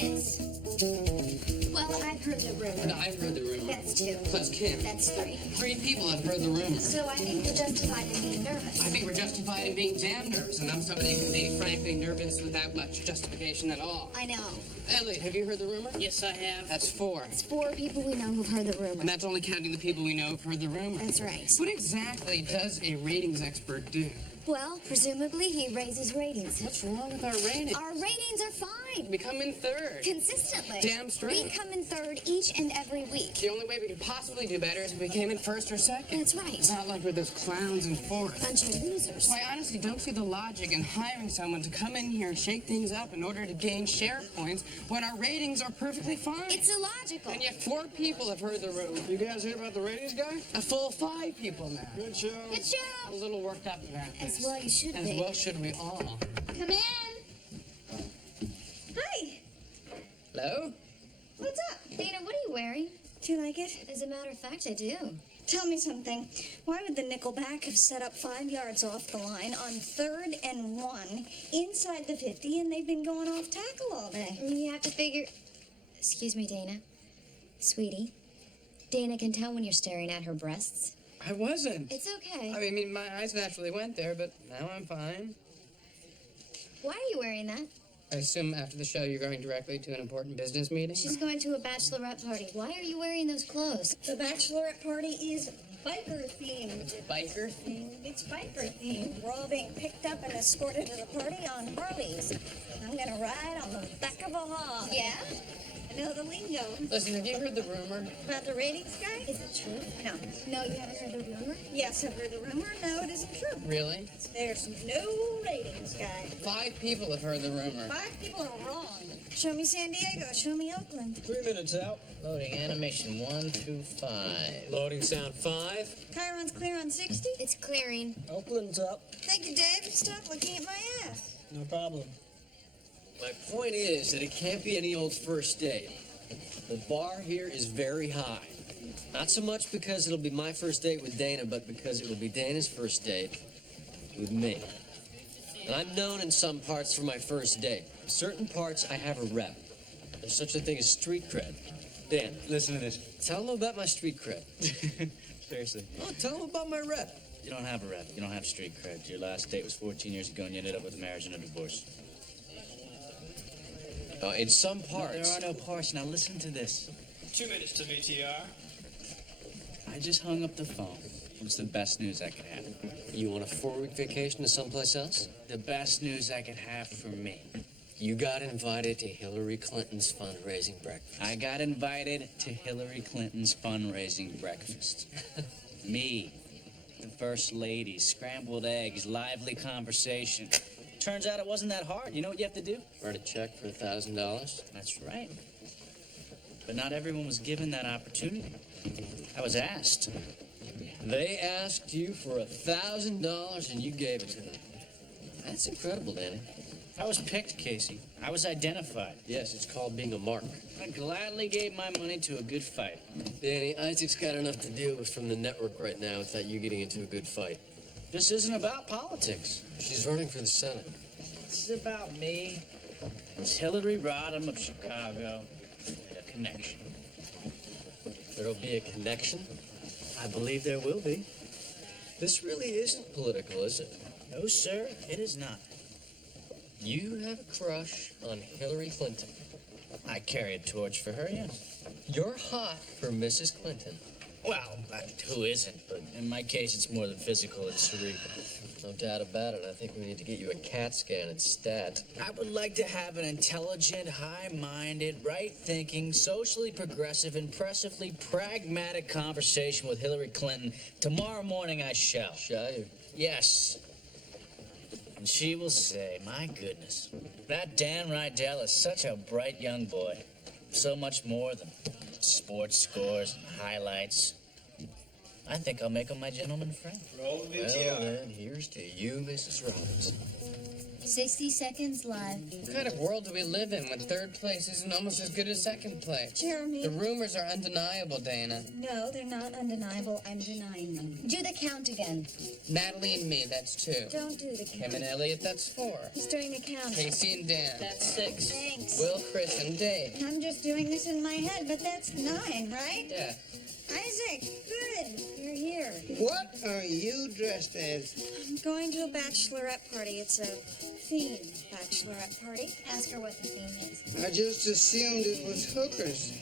minutes. Well, I've heard the rumor. No, I've heard the rumor. That's 2. Plus Kim. That's 3. 3 people have heard the rumor. So I think we're justified in being nervous. I think we're justified in being damn nervous, and I'm somebody who can be frankly nervous without much justification at all. I know. Elliot, have you heard the rumor? Yes, I have. That's 4. It's 4 people we know who've heard the rumor. And that's only counting the people we know who've heard the rumor. That's right. What exactly does a ratings expert do? Well, presumably he raises ratings. What's wrong with our ratings? Our ratings are fine. We come in 3rd. Consistently. Damn straight. We come in 3rd each and every week. The only way we could possibly do better is if we came in 1st or 2nd. That's right. It's not like we're those clowns in 4th. Bunch of losers. So I honestly don't see the logic in hiring someone to come in here and shake things up in order to gain share points when our ratings are perfectly fine. It's illogical. And yet 4 people have heard the rumor. You guys hear about the ratings guy? A full 5 people now. Good show. Good show. A little worked up about As this. well you should As be. well should we all. Come in. Hi. Hello? What's up? Dana, what are you wearing? Do you like it? As a matter of fact, I do. Tell me something. Why would the Nickelback have set up 5 yards off the line on 3rd and 1 inside the 50 and they've been going off tackle all day? You have to figure... Excuse me, Dana. Sweetie. Dana can tell when you're staring at her breasts. I wasn't. It's okay. I mean, my eyes naturally went there, but now I'm fine. Why are you wearing that? I assume after the show you're going directly to an important business meeting? She's going to a bachelorette party. Why are you wearing those clothes? The bachelorette party is biker themed. Biker? It's biker themed. We're all being picked up and escorted to the party on Harleys. I'm gonna ride on the back of a hog. Yeah? I know the lingo. Listen, have you heard the rumor? About the ratings guy? Is it true? No. No, you haven't heard the rumor? Yes, I've heard the rumor. No, it isn't true. Really? There's no ratings guy. 5 people have heard the rumor. 5 people are wrong. Show me San Diego. Show me Oakland. 3 minutes out. Loading animation 1 through 5. Loading sound 5. Chiron's clear on 60. It's clearing. Oakland's up. Thank you, Dave. Stop looking at my ass. No problem. My point is that it can't be any old first date. The bar here is very high. Not so much because it'll be my first date with Dana, but because it will be Dana's first date with me. And I'm known in some parts for my first date. Certain parts I have a rep. There's such a thing as street cred. Dan, Listen to this. tell them about my street cred. Seriously. Oh, tell them about my rep. You don't have a rep. You don't have street cred. Your last date was 14 years ago and you ended up with a marriage and a divorce. In some No, parts. there are no parts. Now listen to this. 2 minutes to VTR. I just hung up the phone. It's the best news I could have. You want a 4-week vacation to someplace else? The best news I could have for me. You got invited to Hillary Clinton's fundraising breakfast. I got invited to Hillary Clinton's fundraising breakfast. Me, the first lady, scrambled eggs, lively conversation. Turns out it wasn't that hard. You know what you have to do? Write a check for $1,000. That's right. But not everyone was given that opportunity. I was asked. They asked you for $1,000 and you gave it to them. That's incredible, Danny. I was picked, Casey. I was identified. Yes, it's called being a mark. I gladly gave my money to a good fight. Danny, Isaac's got enough to deal with from the network right now without you getting into a good fight. This isn't about politics. She's running for the Senate. This is about me. It's Hillary Rodham of Chicago. And a connection. There'll be a connection. I believe there will be. This really isn't political, is it? No, sir, it is not. You have a crush on Hillary Clinton. I carry a torch for her, yes. You're hot for Mrs. Clinton. Well, who isn't? But in my case, it's more than physical, it's cerebral. No doubt about it. I think we need to get you a CAT scan at Stat. I would like to have an intelligent, high-minded, right-thinking, socially progressive, impressively pragmatic conversation with Hillary Clinton. Tomorrow morning I shall. Shall you? Yes. And she will say, my goodness, that Dan Rydell is such a bright young boy. So much more than sports scores and highlights. I think I'll make him my gentleman friend. Roll the Well, VTR. then, here's to you, Mrs. Robinson. 60 seconds live. What kind of world do we live in when third place isn't almost as good as second place? Jeremy. The rumors are undeniable, Dana. No, they're not undeniable. I'm denying them. Do the count again. Natalie and me, that's 2. Don't do the Kim count. and Elliot, that's 4. He's doing the count. Casey and Dan. That's 6. Thanks. Will, Chris, and Dave. I'm just doing this in my head, but that's 9, right? Yeah. Isaac, good. You're here. What are you dressed as? I'm going to a bachelorette party. It's a themed bachelorette party. Ask her what the theme is. I just assumed it was hookers.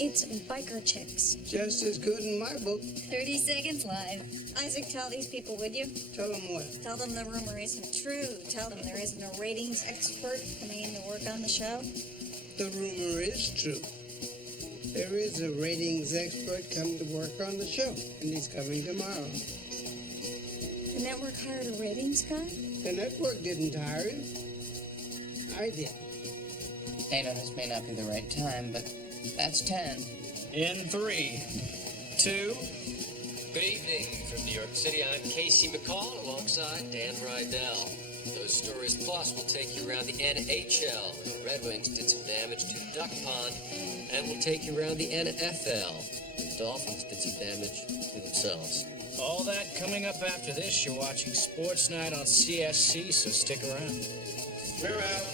It's biker chicks. Just as good in my book. 30 seconds live. Isaac, tell these people, would you? Tell them what? Tell them the rumor isn't true. Tell them there isn't a ratings expert coming in to work on the show. The rumor is true. There is a ratings expert coming to work on the show, and he's coming tomorrow. The network hired a ratings guy? The network didn't hire him. I did. Dana, this may not be the right time, but that's 10. In 3, 2. Good evening from New York City. I'm Casey McCall alongside Dan Rydell. Those stories plus will take you around the NHL. The Red Wings did some damage to the Duck Pond, and we'll take you around the NFL. The Dolphins did some damage to themselves. All that coming up after this. You're watching Sports Night on CSC, so stick around. We're out.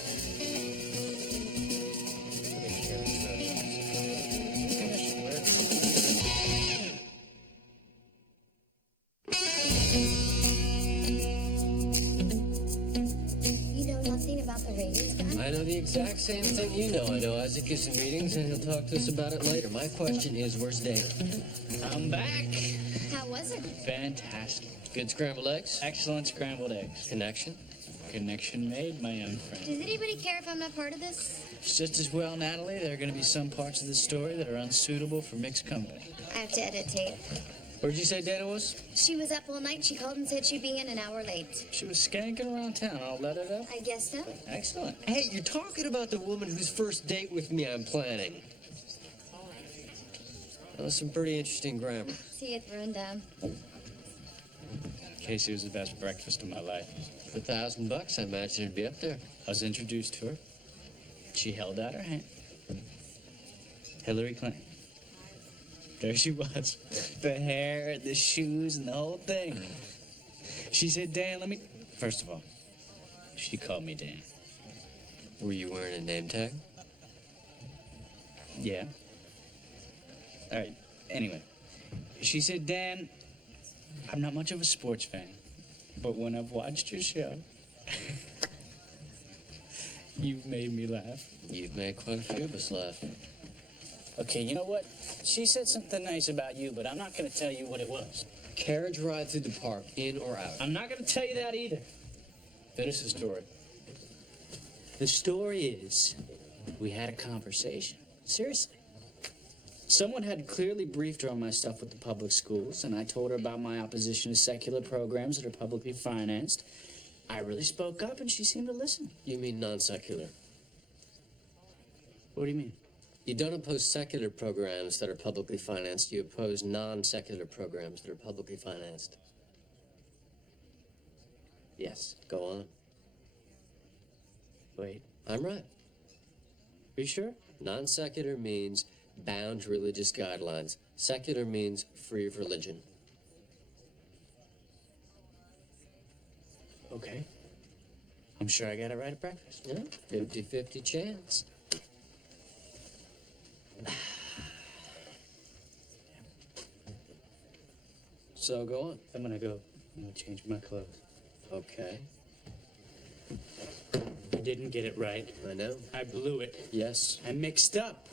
You know nothing about the ratings guy? I know the exact same thing you know. I know Isaac is in meetings, and he'll talk to us about it later. My question is, where's Dana? I'm back. How was it? Fantastic. Good scrambled eggs? Excellent scrambled eggs. Connection? Connection made, my young friend. Does anybody care if I'm not part of this? It's just as well, Natalie. There are going to be some parts of the story that are unsuitable for mixed company. I have to edit tape. Where'd you say Dana was? She was up all night. She called and said she'd be in an hour late. She was skanking around town. I'll let her know. I guess so. Excellent. Hey, you're talking about the woman whose first date with me I'm planning. That was some pretty interesting grammar. See it thrown down. Casey was the best breakfast of my life. For $1,000, I imagine it'd be up there. I was introduced to her. She held out her hand. Hillary Clinton. There she was. The hair, the shoes, and the whole thing. She said, Dan, let me... First of all, she called me Dan. Were you wearing a name tag? Yeah. All right. Anyway, she said, Dan, I'm not much of a sports fan, but when I've watched your show, you've made me laugh. You've made quite a few of us laugh. Okay, you know what? She said something nice about you, but I'm not going to tell you what it was. Carriage ride through the park, in or out? I'm not going to tell you that either. Finish the story. The story is, we had a conversation. Seriously. Someone had clearly briefed her on my stuff with the public schools, and I told her about my opposition to secular programs that are publicly financed. I really spoke up, and she seemed to listen. You mean non-secular. What do you mean? You don't oppose secular programs that are publicly financed. You oppose non-secular programs that are publicly financed. Yes, go on. Wait, I'm right. are you sure? Non-secular means bound to religious guidelines. Secular means free of religion. Okay. I'm sure I got it right at breakfast. Yeah, 50-50 chance. So go on. I'm gonna change my clothes. Okay, I didn't get it right. I know. I blew it. Yes, I mixed up.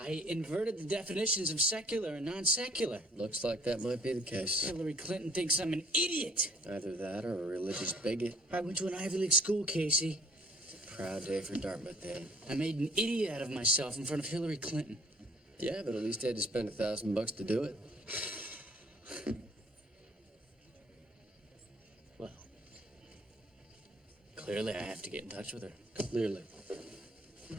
I inverted the definitions of secular and non-secular. looks like that might be the case. Hillary Clinton thinks I'm an idiot. Either that or a religious bigot. I went to an Ivy League school, Casey. Proud day for Dartmouth, then. I made an idiot out of myself in front of Hillary Clinton. Yeah, but at least they had to spend $1,000 to do it. Well, clearly I have to get in touch with her. Clearly.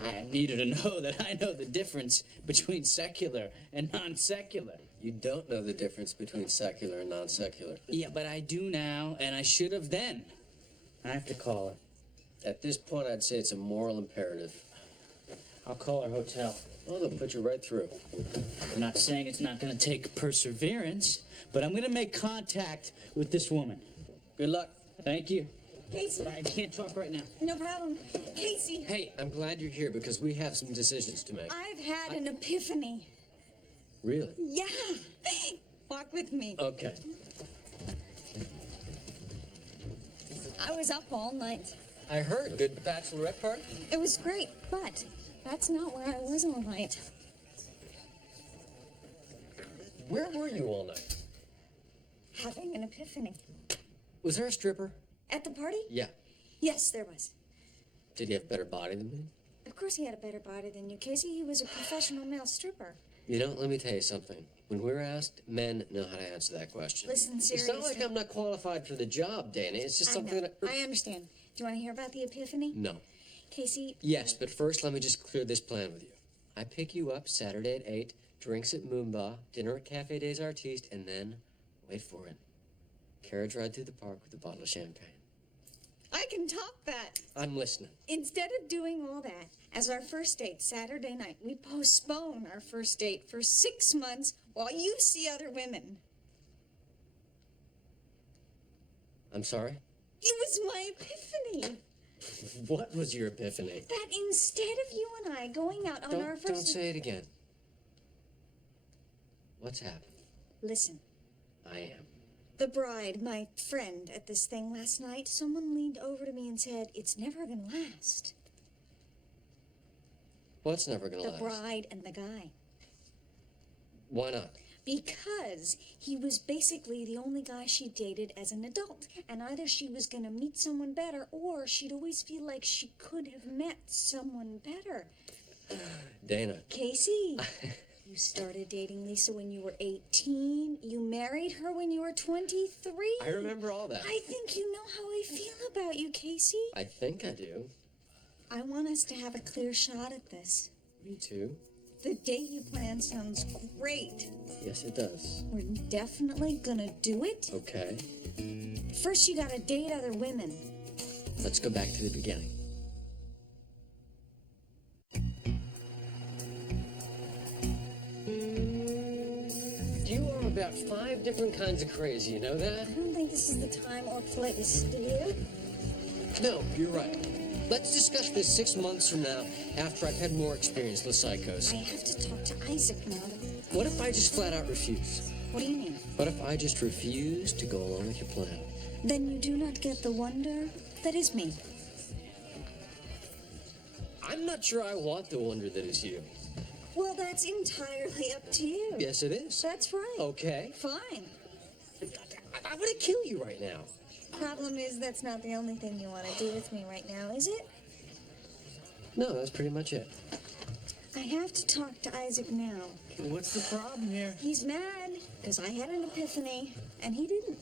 I need her to know that I know the difference between secular and non-secular. You don't know the difference between secular and non-secular. Yeah, but I do now, and I should have then. I have to call her. At this point, I'd say it's a moral imperative. I'll call our hotel. Oh, they'll put you right through. I'm not saying it's not going to take perseverance, but I'm going to make contact with this woman. Good luck. Thank you. Casey, I can't talk right now. no problem. Casey, Hey, I'm glad you're here because we have some decisions to make. I've had an epiphany. Really? Yeah. Walk with me. Okay. I was up all night. I heard. Good bachelorette party? It was great, but that's not where I was all night. Where were you all night? Having an epiphany. Was there a stripper? At the party? Yeah. Yes, there was. Did he have a better body than me? Of course he had a better body than you, Casey. He was a professional male stripper. You know, let me tell you something. When we're asked, men know how to answer that question. Listen, It's seriously. not like I'm not qualified for the job, Danny. It's just something that... I understand. Do you want to hear about the epiphany? No. Casey, Yes, but first let me just clear this plan with you. I pick you up Saturday at 8, drinks at Moomba, dinner at Cafe des Artistes, and then, wait for it, carriage ride through the park with a bottle of champagne. I can top that. I'm listening. Instead of doing all that as our first date Saturday night, we postpone our first date for 6 months while you see other women. I'm sorry? It was my epiphany. What was your epiphany? That instead of you and I going out on our 1st Don't say it again. What's happened? Listen, I am. the bride, my friend at this thing last night, someone leaned over to me and said, "It's never gonna last." What's never gonna The last? bride and the guy. Why not? Because he was basically the only guy she dated as an adult. And either she was going to meet someone better or she'd always feel like she could have met someone better. Dana. Casey, you started dating Lisa when you were 18. You married her when you were 23. I remember all that. I think you know how I feel about you, Casey. I think I do. I want us to have a clear shot at this. Me too. The date you planned sounds great. Yes, it does. We're definitely gonna do it. Okay. First, you gotta date other women. Let's go back to the beginning. You are about 5 different kinds of crazy, you know that? I don't think this is the time or place to do it. No, you're right. Let's discuss this 6 months from now after I've had more experience with psychos. I have to talk to Isaac now. What if I just flat out refuse? What do you mean? What if I just refuse to go along with your plan? Then you do not get the wonder that is me. I'm not sure I want the wonder that is you. Well, that's entirely up to you. Yes, it is. That's right. Okay. Fine. I want to kill you right now. Problem is, that's not the only thing you want to do with me right now, is it? No, that's pretty much it. I have to talk to Isaac now. What's the problem here? He's mad because I had an epiphany and he didn't.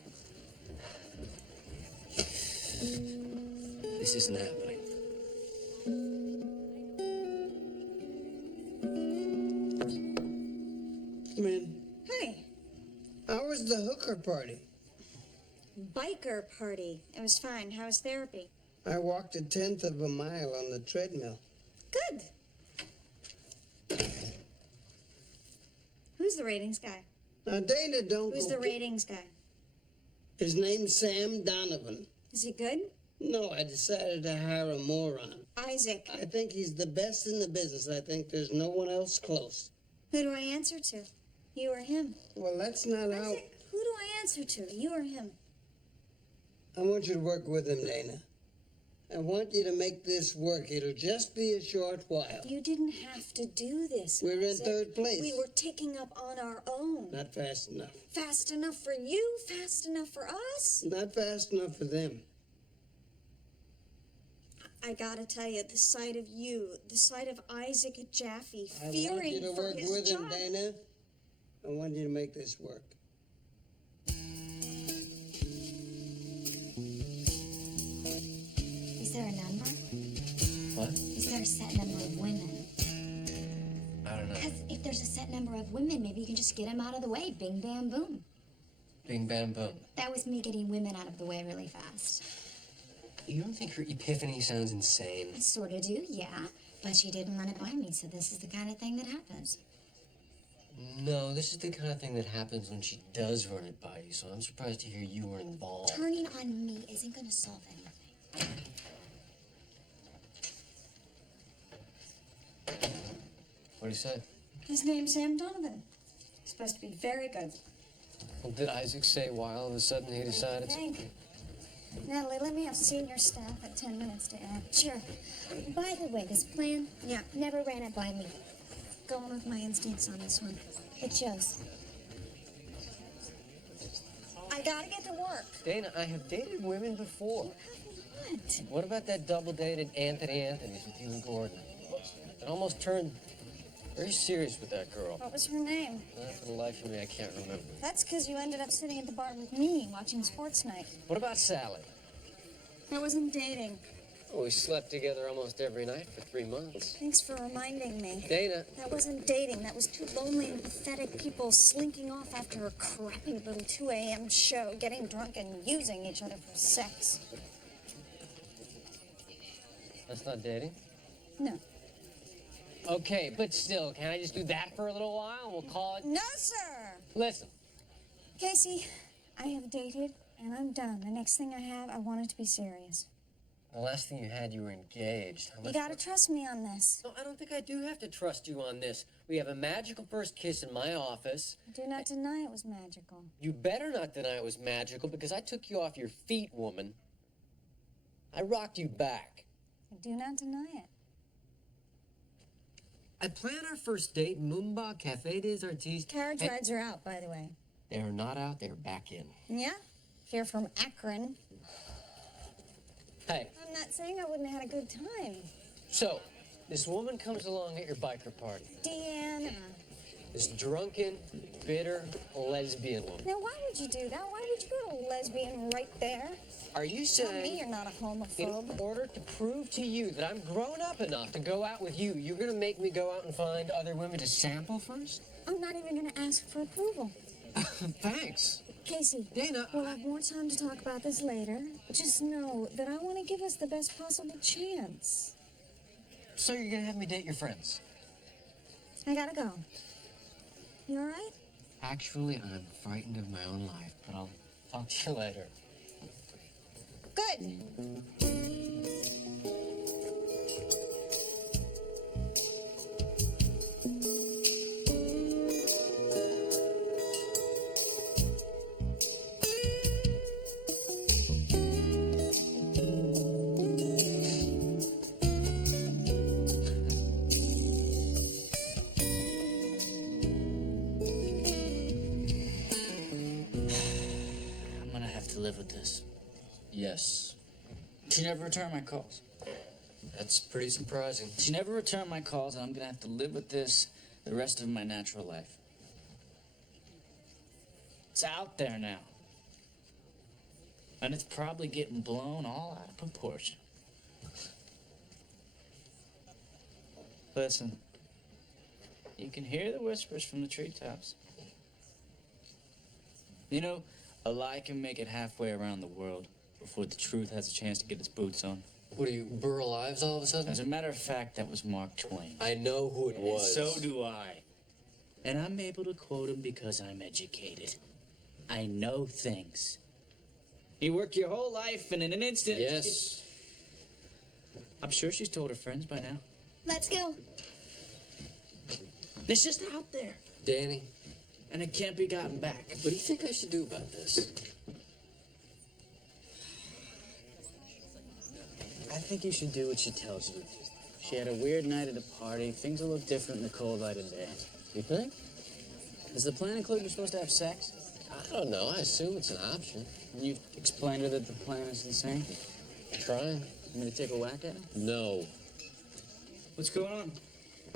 This isn't happening. Come in. Hey, How was the hooker party? biker party. It was fine. How was therapy? I walked 1/10 of a mile on the treadmill. Good. Who's the ratings guy? Now, Dana, don't Who's go the ratings guy? His name's Sam Donovan. Is he good? No, I decided to hire a moron. Isaac. I think he's the best in the business. I think there's no one else close. Who do I answer to? You or him? Well, that's not how... Isaac, who do I answer to? You or him? I want you to work with him, Dana. I want you to make this work. It'll just be a short while. You didn't have to do this. We're in Isaac. 3rd place. We were taking up on our own. Not fast enough. Fast enough for you, fast enough for us. Not fast enough for them. I gotta tell you, the sight of you, the sight of Isaac Jaffe I want fearing you to for work his with job. him, Dana. I want you to make this work. Is there a number? What? Is there a set number of women? I don't know. Because if there's a set number of women, maybe you can just get them out of the way. Bing, bam, boom. Bing, bam, boom. That was me getting women out of the way really fast. You don't think her epiphany sounds insane? I sort of do, yeah. But she didn't run it by me, so this is the kind of thing that happens. No, this is the kind of thing that happens when she does run it by you, so I'm surprised to hear you were involved. Turning on me isn't going to solve anything. What do you say? His name's Sam Donovan. He's supposed to be very good. Well, did Isaac say why all of a sudden he decided to... Thank you. Natalie, let me have senior staff at 10 minutes to add. Sure. By the way, this plan, Yeah. never ran it by me. Going with my instincts on this one. It shows. I gotta get to work. Dana, I have dated women before. What? What about that double date at Anthony's with you and Gordon? It almost turned very serious with that girl. What was her name? For the life of me, I can't remember. That's because you ended up sitting at the bar with me watching sports night. What about Sally? I wasn't dating. Oh, we slept together almost every night for 3 months. Thanks for reminding me. Dana, That wasn't dating. That was two lonely and pathetic people slinking off after a crappy little 2 a.m. show, getting drunk and using each other for sex. that's not dating. No. Okay, but still, can I just do that for a little while and we'll call it? No, sir! Listen, Casey, I have dated and I'm done. The next thing I have, I want it to be serious. the last thing you had, you were engaged. How You much gotta trust me on this. No, I don't think I do have to trust you on this. We have a magical first kiss in my office. Do not deny it was magical. You better not deny it was magical because I took you off your feet, woman. I rocked you back. I do not deny it. I planned our first date, Mumba Cafe des Artistes. Carriage and- rides are out, by the way. They're not out, they're back in. Yeah? If you're from Akron. Hey, I'm not saying I wouldn't have had a good time. so, this woman comes along at your biker party. Deanna. This drunken, bitter, lesbian woman. Now, why would you do that? Why would you go to lesbian right there? Are you Tell me saying... you're not a In homophobe. order to prove to you that I'm grown up enough to go out with you, you're gonna make me go out and find other women to sample first? I'm not even going to ask for approval. Thanks. Casey, Dana, we'll have more time to talk about this later. Just know that I want to give us the best possible chance. So you're gonna have me date your friends? I gotta go. You all right? Actually, I'm frightened of my own life, but I'll talk to you later. Good. I'm gonna have to live with this. Yes, She never returned my calls. that's pretty surprising. She never returned my calls, and I'm gonna have to live with this the rest of my natural life. It's out there now. And it's probably getting blown all out of proportion. Listen, you can hear the whispers from the treetops. You know, a lie can make it halfway around the world before the truth has a chance to get its boots on. What are you, Burl Ives all of a sudden? As a matter of fact, that was Mark Twain. I know who it was. So do I. And I'm able to quote him because I'm educated. I know things. You work your whole life, and in an instant... Yes. I'm sure she's told her friends by now. Let's go. It's just out there, Danny, and it can't be gotten back. what do you think I should do about this? I think you should do what she tells you. She had a weird night at a party. Things will look different in the cold light of day. You think? Does the plan include you're supposed to have sex? I don't know. I assume it's an option. And you've explained to her that the plan is insane? Trying? You want me to take a whack at it? No. What's going on?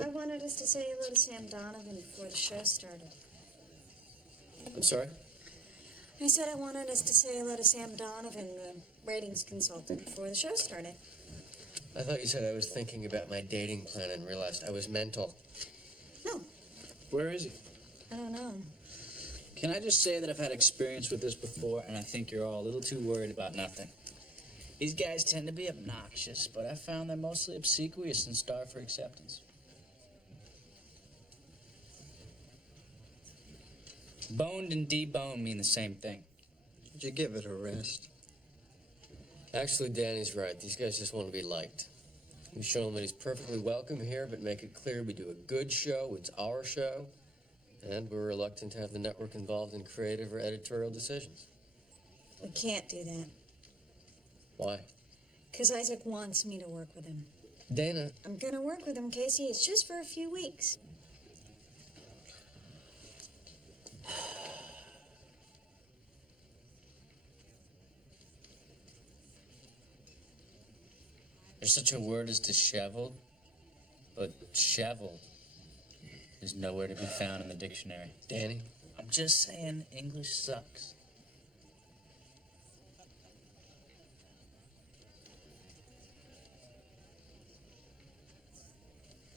I wanted us to say hello to Sam Donovan before the show started. I'm sorry? I said I wanted us to say hello to Sam Donovan, the ratings consultant, before the show started. I thought you said I was thinking about my dating plan and realized I was mental. No, Where is he? I don't know. Can I just say that I've had experience with this before, and I think you're all a little too worried about nothing. These guys tend to be obnoxious, but I found they're mostly obsequious and starve for acceptance. Boned and deboned mean the same thing. Would you give it a rest? Actually, Danny's right. These guys just want to be liked. We show him that he's perfectly welcome here, but make it clear we do a good show, it's our show, and we're reluctant to have the network involved in creative or editorial decisions. We can't do that. Why? Because Isaac wants me to work with him. Dana. I'm gonna work with him, Casey. It's just for a few weeks. There's such a word as disheveled, but shoveled is nowhere to be found in the dictionary. Danny? I'm just saying English sucks.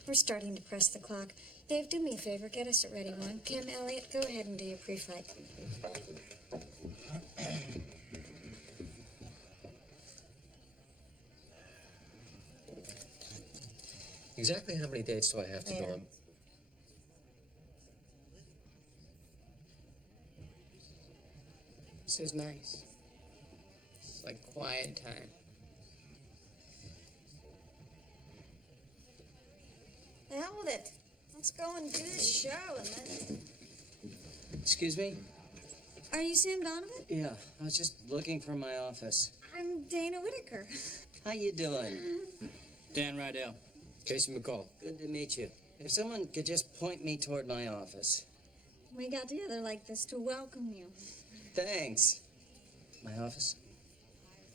We're starting to press the clock. Dave, do me a favor. Get us at Ready One. Kim, Elliot, go ahead and do your pre-flight. Exactly how many dates do I have to go on? This is nice. It's like quiet time. The hell with it. Let's go and do this show and then... Excuse me? Are you Sam Donovan? Yeah, I was just looking for my office. I'm Dana Whitaker. How you doing? Dan Rydell. Casey McCall. Good to meet you. If someone could just point me toward my office. We got together like this to welcome you. Thanks. My office?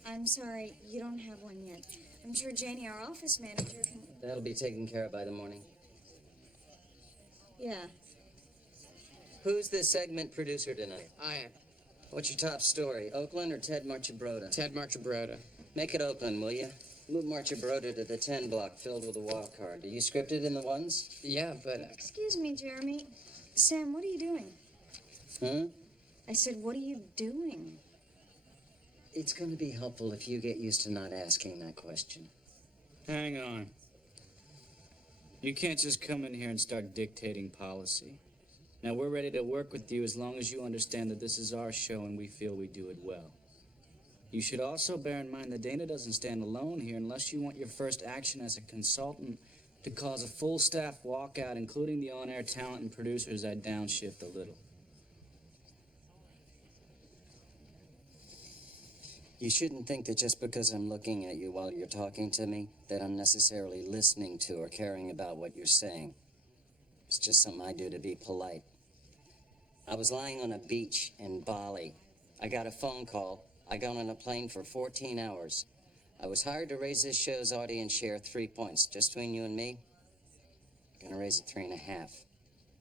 I'm sorry, you don't have one yet. I'm sure Janie, our office manager, can... That'll be taken care of by the morning. Yeah. Who's the segment producer tonight? I am. What's your top story, Oakland or Ted Marchibroda? Ted Marchibroda. Make it Oakland, will you? Move Marchibroda to the 10 block filled with a wild card. Are you scripted in the ones? Yeah, but... Excuse me, Jeremy. Sam, what are you doing? Huh? I said, what are you doing? It's going to be helpful if you get used to not asking that question. Hang on. You can't just come in here and start dictating policy. Now, we're ready to work with you as long as you understand that this is our show and we feel we do it well. You should also bear in mind that Dana doesn't stand alone here unless you want your first action as a consultant to cause a full staff walkout, including the on-air talent and producers. I'd downshift a little. You shouldn't think that just because I'm looking at you while you're talking to me, that I'm necessarily listening to or caring about what you're saying. It's just something I do to be polite. I was lying on a beach in Bali. I got a phone call. I got on a plane for 14 hours. I was hired to raise this show's audience share 3 points. Just between you and me, I'm gonna raise it 3.5.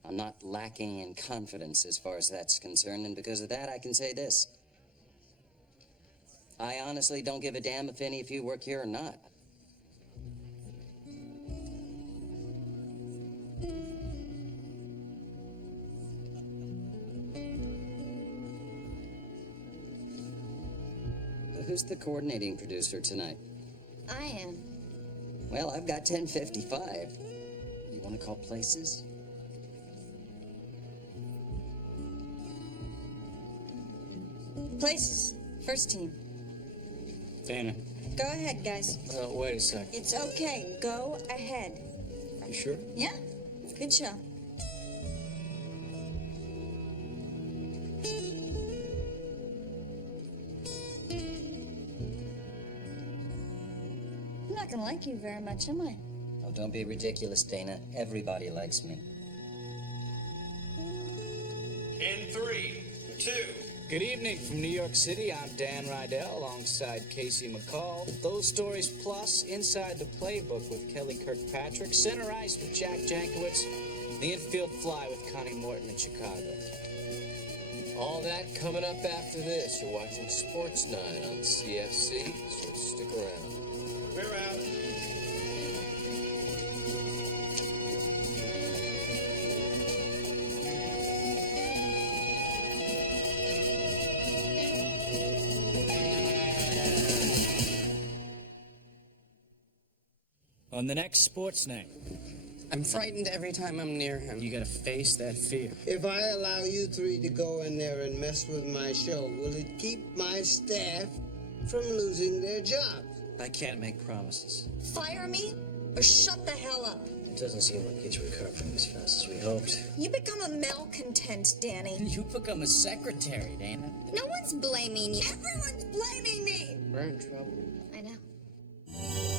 I'm not lacking in confidence as far as that's concerned, and because of that, I can say this. I honestly don't give a damn if any of you work here or not. Who's the coordinating producer tonight? I am. Well, I've got 10:55. You want to call places? Places. First team. Dana. Go ahead, guys. Wait a sec. It's okay. Go ahead. You sure? Yeah? Good show. I'm not gonna like you very much, am I? Oh, don't be ridiculous, Dana. Everybody likes me. In 3, 2. Good evening from New York City. I'm Dan Rydell alongside Casey McCall. Those Stories Plus, Inside the Playbook with Kelly Kirkpatrick, Center Ice with Jack Jankowitz, The Infield Fly with Connie Morton in Chicago. All that coming up after this. You're watching Sports Night on CFC, so stick around. We're out. on the next sports night. I'm frightened every time I'm near him. You gotta face that fear. If I allow you three to go in there and mess with my show, will it keep my staff from losing their jobs? I can't make promises. Fire me or shut the hell up. It doesn't seem like he's recovering as fast as we hoped. You become a malcontent, Danny. You become a secretary, Dana. No one's blaming you. Everyone's blaming me. We're in trouble. I know.